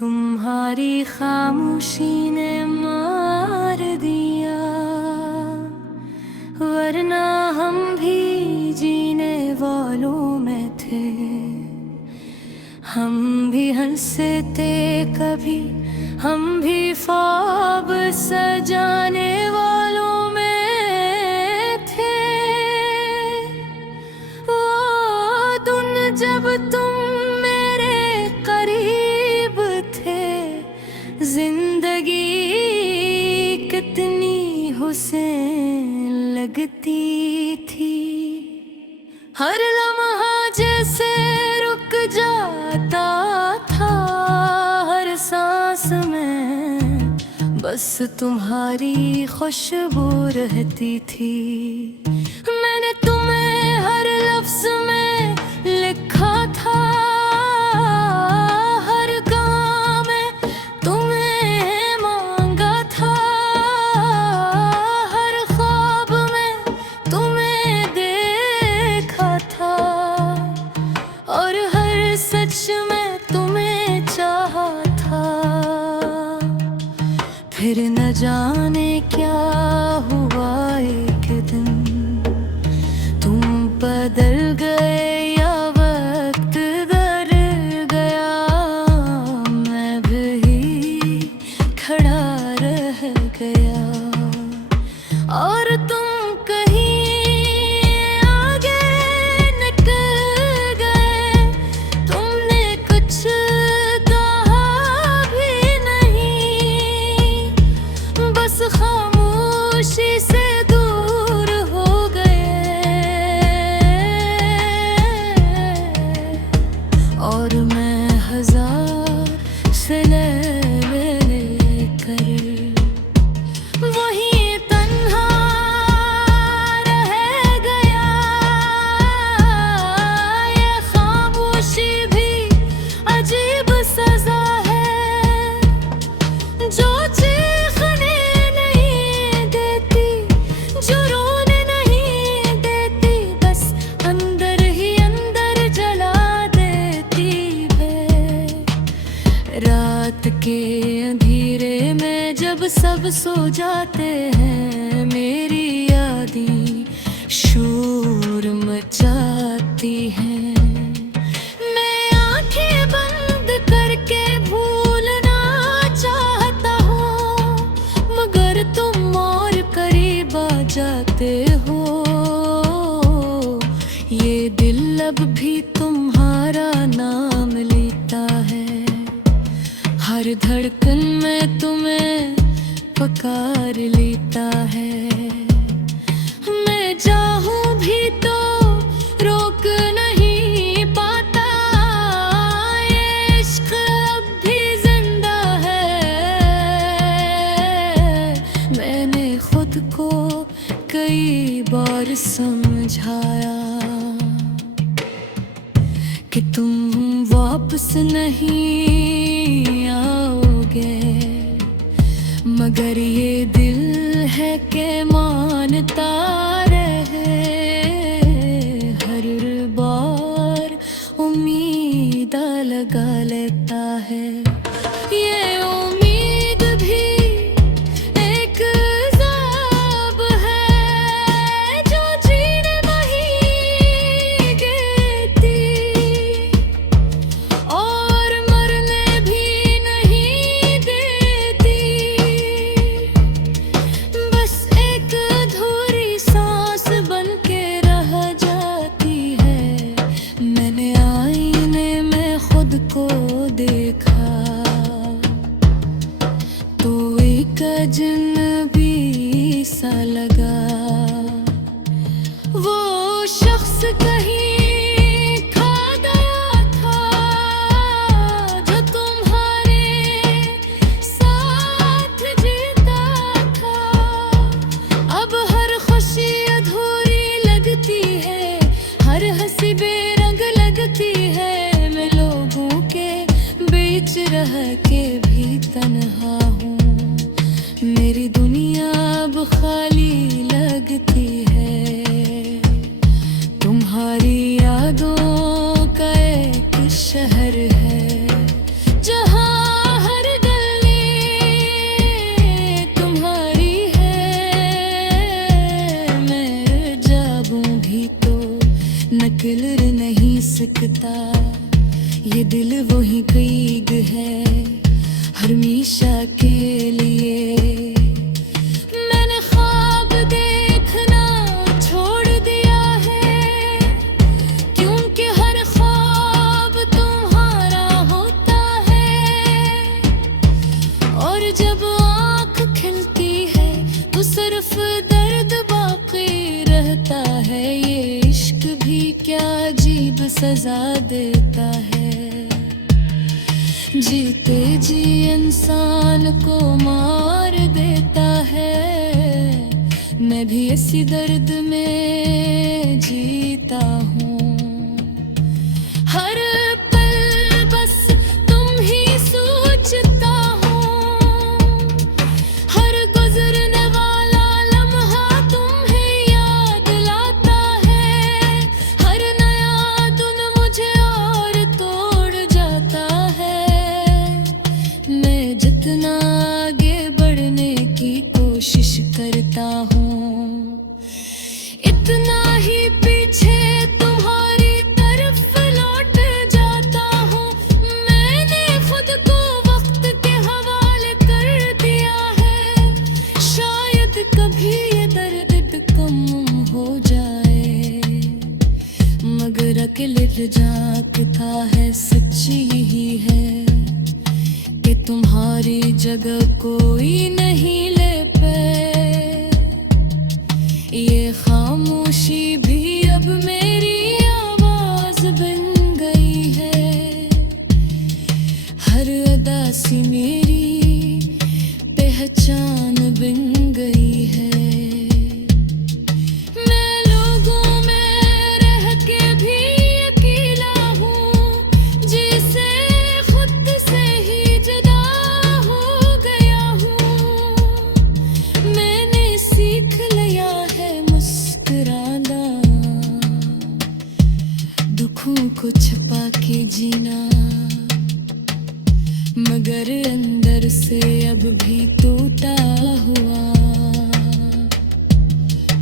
तुम्हारी खामोशी ने मार दिया, वरना हम भी जीने वालों में थे। हम भी हंसते कभी, हम भी ख्वाब सजाने वालों में थे। वो दिन जब तुम मेरे करीब थे, जिंदगी कितनी हुस्न लगती थी। हर लम्हा जैसे रुक जाता था, हर सांस में बस तुम्हारी खुशबू रहती थी। मैंने तुम्हें हर लफ्ज में लिखा था, हर काम में तुम्हें मांगा था, हर ख्वाब में तुम्हें देखा था, और हर सच में तुम्हें चाहा था। फिर न जाने क्या हुआ एक दिन, तुम बदल गए या वक्त दर गया, मैं भी खड़ा रह गया। और तुम कहीं आगे निकल गए, तुमने कुछ कहा भी नहीं, बस खामोशी से दूर हो गए। और मैं हजार सिले लेकर वहीं तन्हा रह गया। ये खामोशी भी अजीब सजा है, जो चीखने नहीं देती, जो रोने नहीं देती, बस अंदर ही अंदर जला देती है। रात के अंधेरे में जब सब सो जाते हैं, मेरी यादें शोर मचाती हैं। मैं आंखें बंद करके भूलना चाहता हूँ, मगर तुम और करीब आ जाते हो। ये दिल अब भी तुम्हारा नाम लेता है, हर धड़कन में तुम्हें पुकार लेता है। मैं चाहूं भी तो रोक नहीं पाता, ये इश्क अब भी जिंदा है। मैंने खुद को कई बार समझाया कि तुम वापस नहीं आओगे, मगर ये दिल है कि मानता रहे। हर बार उम्मीद लगा लेता है, ये उम्मीद भी एक अज़ाब है, जो जीने नहीं देती और मरने भी नहीं देती। बस एक अधूरी सांस बन के रह जाती है। मैंने आईने में खुद को देखा, तो एक अजनबी सा लगा। वो शख्स कहीं खा गया था, जो तुम्हारे साथ जीता था। अब हर खुशी अधूरी लगती है, हर हंसी बेरंग लगती है। मैं लोगों के बीच रह के भी तन्हा हूँ, मेरी दुनिया अब खाली लगती है। तुम्हारी यादों का एक शहर है, जहाँ सिसकता। ये दिल वही क्रीग है हमेशा के लिए। मैंने ख्वाब देखना छोड़ दिया है, क्योंकि हर ख्वाब तुम्हारा होता है। और जब आँख खिलती है तो सिर्फ दर्द बाकी रहता है। ये इश्क भी क्या अजीब सजा देता है। जीते जी इंसान को मार देता है। मैं भी इसी दर्द में जीता हूँ। हर पल बस तुम ही सोचता हूँ। हर गुजरने वाला लम्हा तुम्हें याद लाता है। हर नया दिन मुझे और तोड़ जाता है। मैं जितना आगे बढ़ने की कोशिश करता हूँ, इतना ही पीछे तुम्हारी तरफ लौट जाता हूँ। मैंने खुद को वक्त के हवाले कर दिया है। शायद कभी ये दर्द भी कम हो जाए, मगर अकेले जागता है सच्ची ही है कि तुम्हारी जगह कोई नहीं ले पाए। ये खामोशी भी अब मेरी आवाज बन गई है। हर अदा सी मेरी पहचान बन गई है। मैं लोगों में रह के भी अकेला हूँ, जिसे खुद से ही जुदा हो गया हूँ। मैंने सीख लिया है मुस्कुराना, दुखों को छुपा के जीना, मगर अंदर से अब भी टूटा हुआ।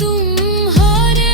तुम्हारे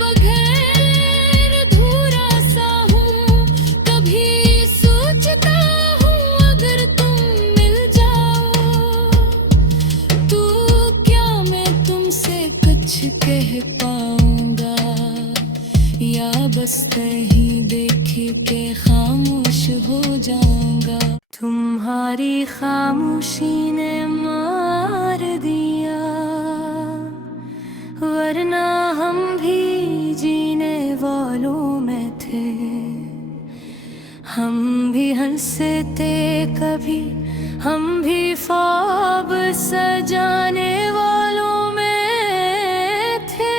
बगैर अधूरा सा हूँ। कभी सोचता हूँ अगर तुम मिल जाओ तो क्या मैं तुमसे कुछ कह पाऊंगा, या बस कहीं देख के खामोश हो जाऊंगा। तुम्हारी खामोशी ने मार दिया, वरना हम भी जीने वालों में थे। हम भी हंसते कभी, हम भी ख्वाब सजाने वालों में थे।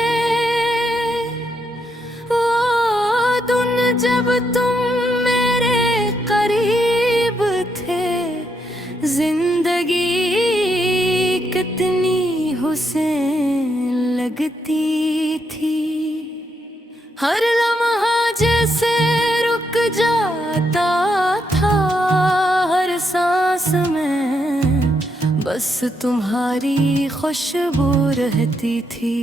वो दिन जब तुम मेरे करीब थे, जिंदगी कितनी हुसैन लगती थी। हर लम्हा जैसे रुक जाता था, हर सांस में बस तुम्हारी खुशबू रहती थी।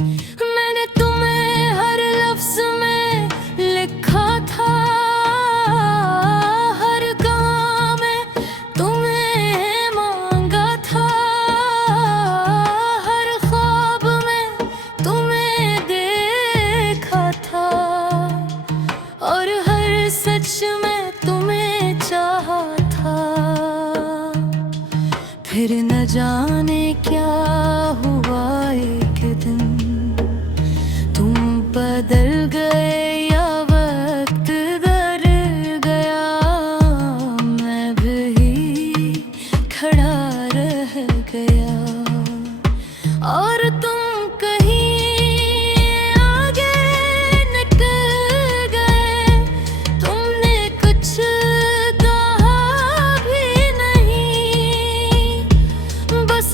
मैंने तुम्हें हर लफ्ज में लिखा था, हर काम में तुम्हें मांगा था, हर ख्वाब में तुम्हें देखा था, और हर सच में तुम्हें चाहा था। फिर न जाने क्या हुआ एक दिन, तुम बदल गए या वक्त बदल गया। मैं भी खड़ा रह गया और तुम कहीं आगे निकल गए। तुमने कुछ कहा भी नहीं, बस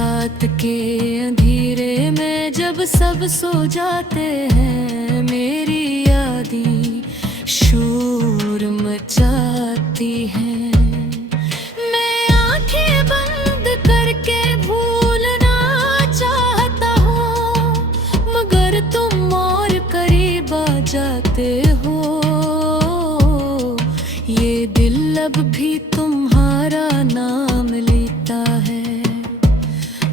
रात के अंधेरे में जब सब सो जाते हैं, मेरी यादें शोर मचाती हैं। मैं आंखें बंद करके भूलना चाहता हूँ, मगर तुम और करीब आ जाते हो। ये दिल अब भी तुम्हारा नाम लेता है,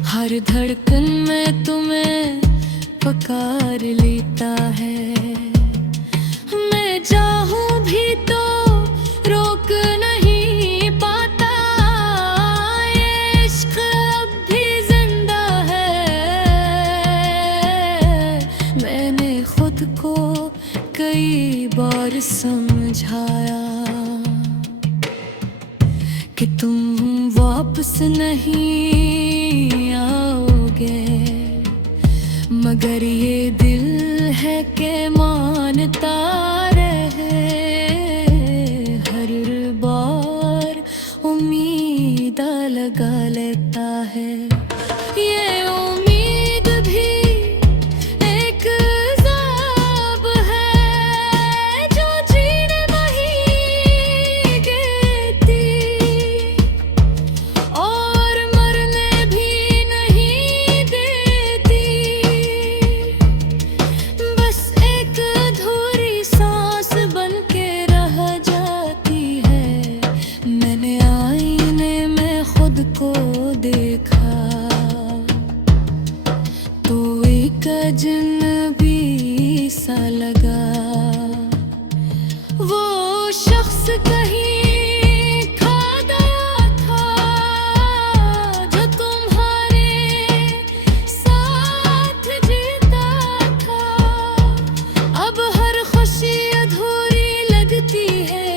हर धड़कन में तुम्हें पुकार लेता है। मैं चाहूं भी तो रोक नहीं पाता, ये इश्क अब भी जिंदा है। मैंने खुद को कई बार समझाया कि तुम वापस नहीं आओगे, मगर ये दिल है कि मानता रहे। हर बार उम्मीद लगा लेता है, ये उम्मीद भी एक अज़ाब है जो जीने नहीं देती और मरने भी नहीं देती। बस एक अधूरी सांस बन के रह जाती है। मैंने आईने में खुद को देखा तो एक अजनबी सा लगा। वो शख्स कहीं खो गया था जो तुम्हारे साथ जीता था। अब हर खुशी अधूरी लगती है,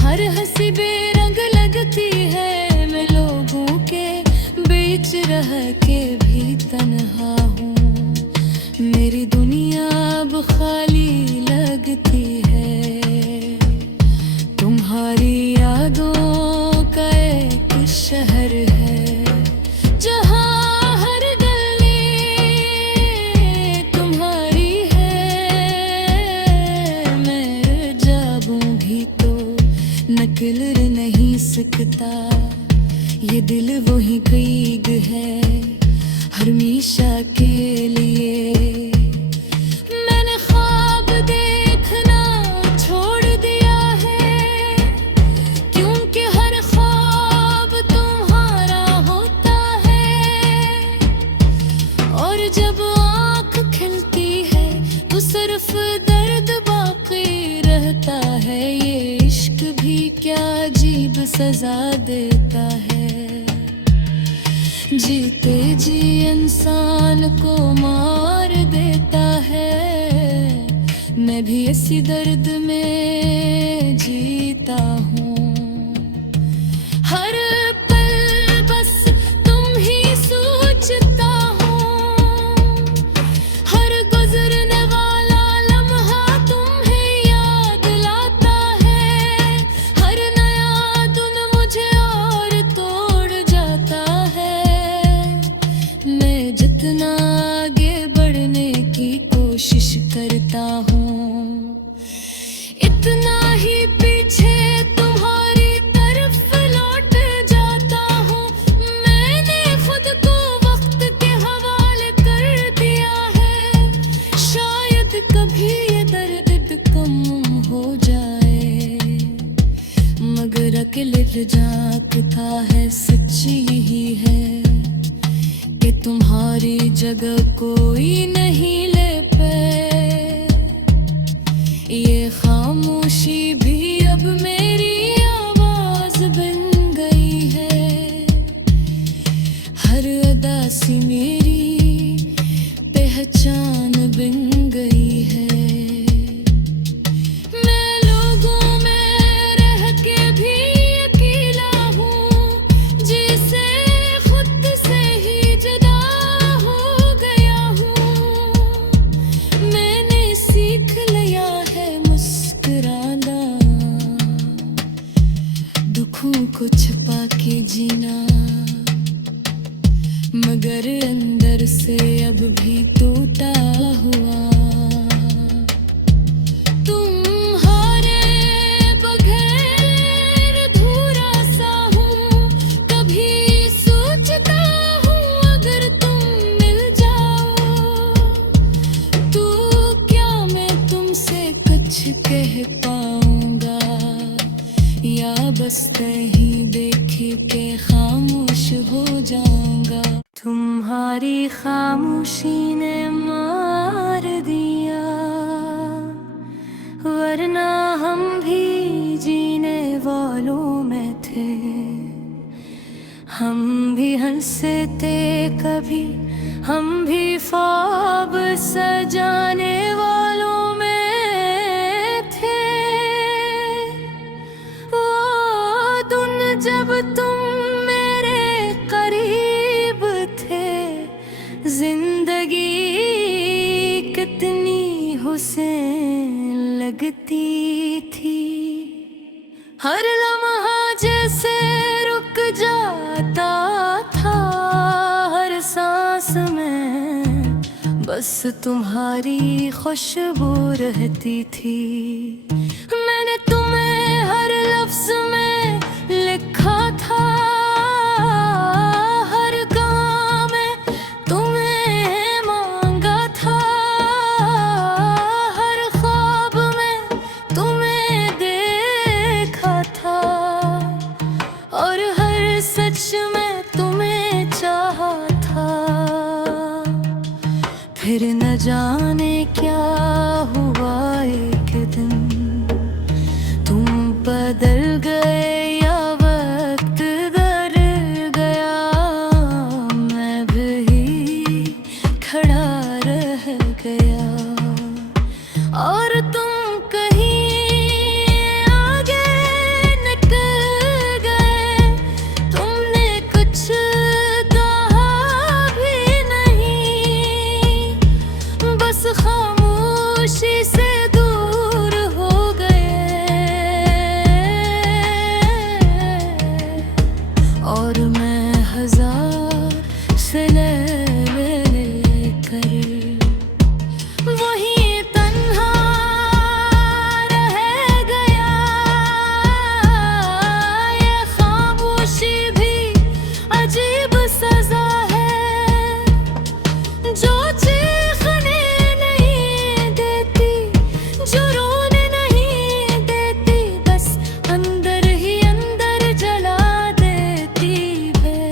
हर हंसी बेरंग लगती है। मैं लोगों के बीच रह के भी तन्हा हूँ, मेरी दुनिया अब खाली लगती है। तुम्हारी यादों का एक शहर है जहाँ हर गली तुम्हारी है। मैं जाऊं भी तो नकल नहीं सकता, ये दिल वही कईग है हमेशा के लिए। मैंने ख्वाब देखना छोड़ दिया है, क्योंकि हर ख्वाब तुम्हारा होता है। और जब आँख खिलती है तो सिर्फ दर्द बाकी रहता है। ये इश्क भी क्या अजीब सजा देता है, जीते जी इंसान को मार देता है। मैं भी इसी दर्द में जीता हूँ, हर पल बस तुम ही सोचता हूँ। हर गुजरने वाला लम्हा तुम्हें याद लाता है। हर नया दिन मुझे और तोड़ जाता है। मैं जितना आगे बढ़ने की कोशिश करता हूँ, इतना ही पीछे तुम्हारी तरफ लौट जाता हूँ। मैंने खुद को वक्त के हवाले कर दिया है, शायद कभी ये दर्द कम हो जाए। मगर अकेले जागता है सच्ची ही है कि तुम्हारी जगह कोई नहीं ले पाए। ये खामोशी भी अब मेरी आवाज बन गई है, हर अदा सी मेरी पहचान बन गई है। मैं लोगों में रह के भी अकेला हूँ, जिसे खुद से ही जुदा हो गया हूँ। मैंने सीख लिया है मुस्कुराना, दुखों को छुपा के जीना, मगर अंदर अंदर से अब भी टूटा हुआ। तुम्हारे बगैर अधूरा सा हूँ, कभी सोचता हूँ अगर तुम मिल जाओ तो क्या मैं तुमसे कुछ कह पाऊंगा, या बस कहीं देख के खामोश हो जाऊंगा। तुम्हारी खामोशी ने मार दिया, वरना हम भी जीने वालों में थे। हम भी हंसते कभी, हम भी ख्वाब सजाने वालों में थे। वो दिन जब तुम मेरे करीब थे, जिंदगी कितनी हुसैन लगती थी। हर लम्हा जैसे रुक जाता था, हर सांस में बस तुम्हारी खुशबू रहती थी। मैंने तुम्हें हर लफ्ज में लिखा था, हर काम में तुम्हें मांगा था, हर ख्वाब में तुम्हें देखा था, और हर सच में तुम्हें चाहा था। फिर न जाने क्या हुआ, एक दिन तुम बदल गए या वक्त बदल गया, मैं भी खड़ा रह गया। और तुम कहीं आगे निकल गए, तुमने कुछ कहा भी नहीं, बस खामोशी से दूर हो गए। और मैं हजार से लेकर वहीं तन्हा रह गया। ये खामोशी भी अजीब सजा है, जो चीखने नहीं देती, जो रोने नहीं देती, बस अंदर ही अंदर जला देती है।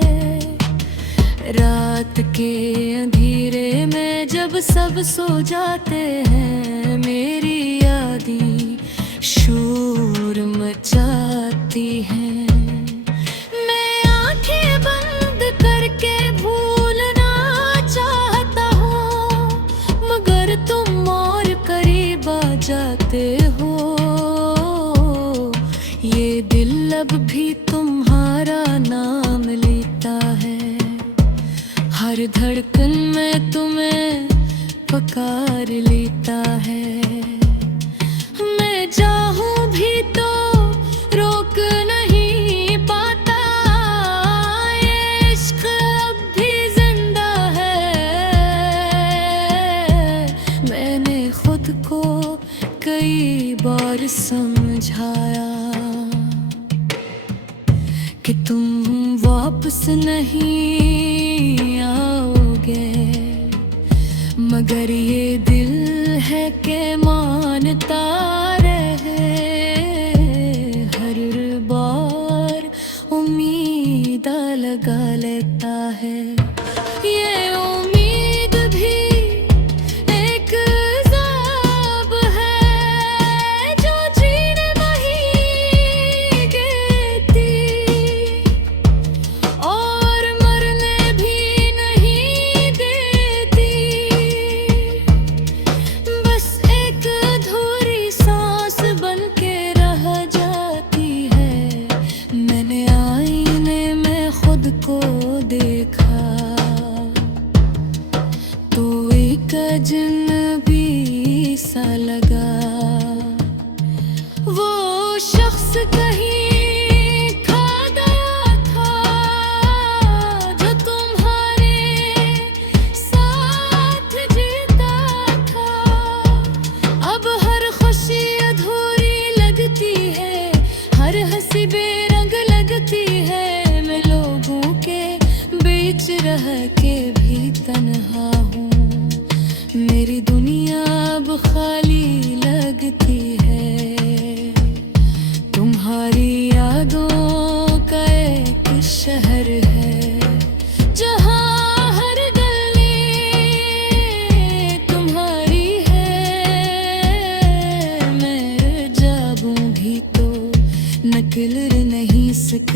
रात के अंधेरे में जब सब सो जाते हैं, मेरी यादें शोर मचाती हैं। मैं आंखें बंद करके भूलना चाहता हूँ, मगर तुम और करीब आ जाते हो। ये दिल अब भी तुम्हारा नाम लेता है, हर धड़कन में तुम्हें पुकार लेता है। मैं चाहूं भी तो रोक नहीं पाता, ये इश्क अब भी जिंदा है। मैंने खुद को कई बार समझाया कि तुम वापस नहीं आओगे, मगर ये दिल है कि मानता रहे। हर बार उम्मीद लगा लेता है, ये उम्मीद भी एक अज़ाब है, जो जीने नहीं देती और मरने भी नहीं देती। बस एक अधूरी सांस बन के रह जाती है। मैंने आईने में खुद को देखा तो एक अजनबी सा लगा। वो शख्स कहीं खो गया था, जो तुम्हारे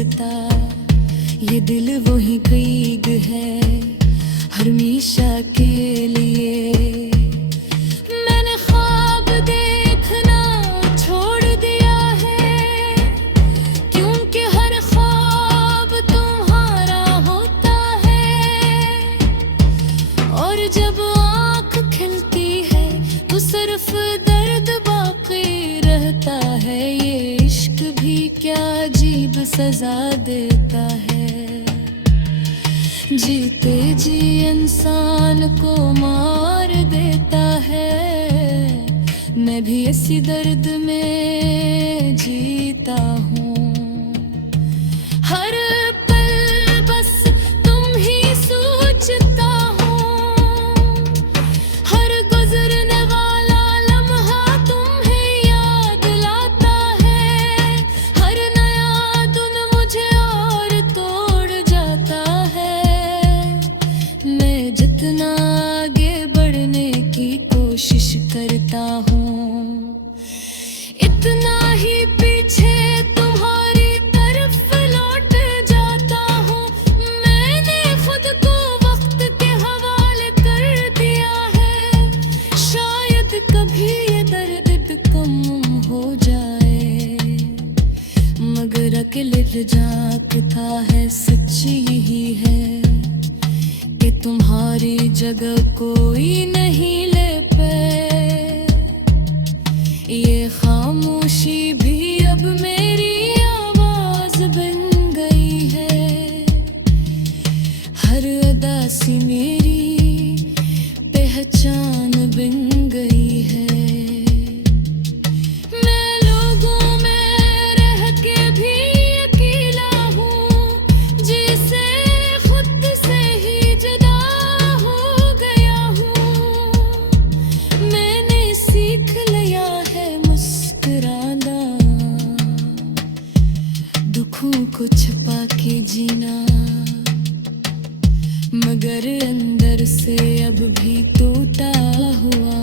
सकता। ये दिल वही क़रीब है हमेशा के लिए। मैंने ख्वाब देखना छोड़ दिया है, क्योंकि हर ख्वाब तुम्हारा होता है। और जब आँख खिलती है तो सिर्फ दर्द बाकी रहता है। ये इश्क भी क्या अजीब सजा देता है। जीते जी इंसान को मार देता है। मैं भी इसी दर्द में जीता हूँ। हर पल बस तुम ही सोचता हूँ। हर गुजरने वाला लम्हा तुम्हें याद लाता है। हर नया दिन मुझे और तोड़ जाता है। मैं जितना आगे बढ़ने की कोशिश करता हूँ, इतना ही पीछे तुम्हारी तरफ लौट जाता हूँ। मैंने खुद को वक्त के हवाले कर दिया है। शायद कभी ये दर्द कम हो जाए, मगर अकेले जागता है सच्ची ही है कि तुम्हारी जगह कोई नहीं ले पाए। ये खामोशी भी अब मेरी आवाज बन गई है। हर अदा सी मेरी पहचान बन गई है। मैं लोगों में रह के भी अकेला हूँ, जिसे खुद से ही जुदा हो गया हूँ। मैंने सीख लिया है मुस्कुराना, दुखों को छिपा के जीना, मगर अंदर से अब भी टूटा हुआ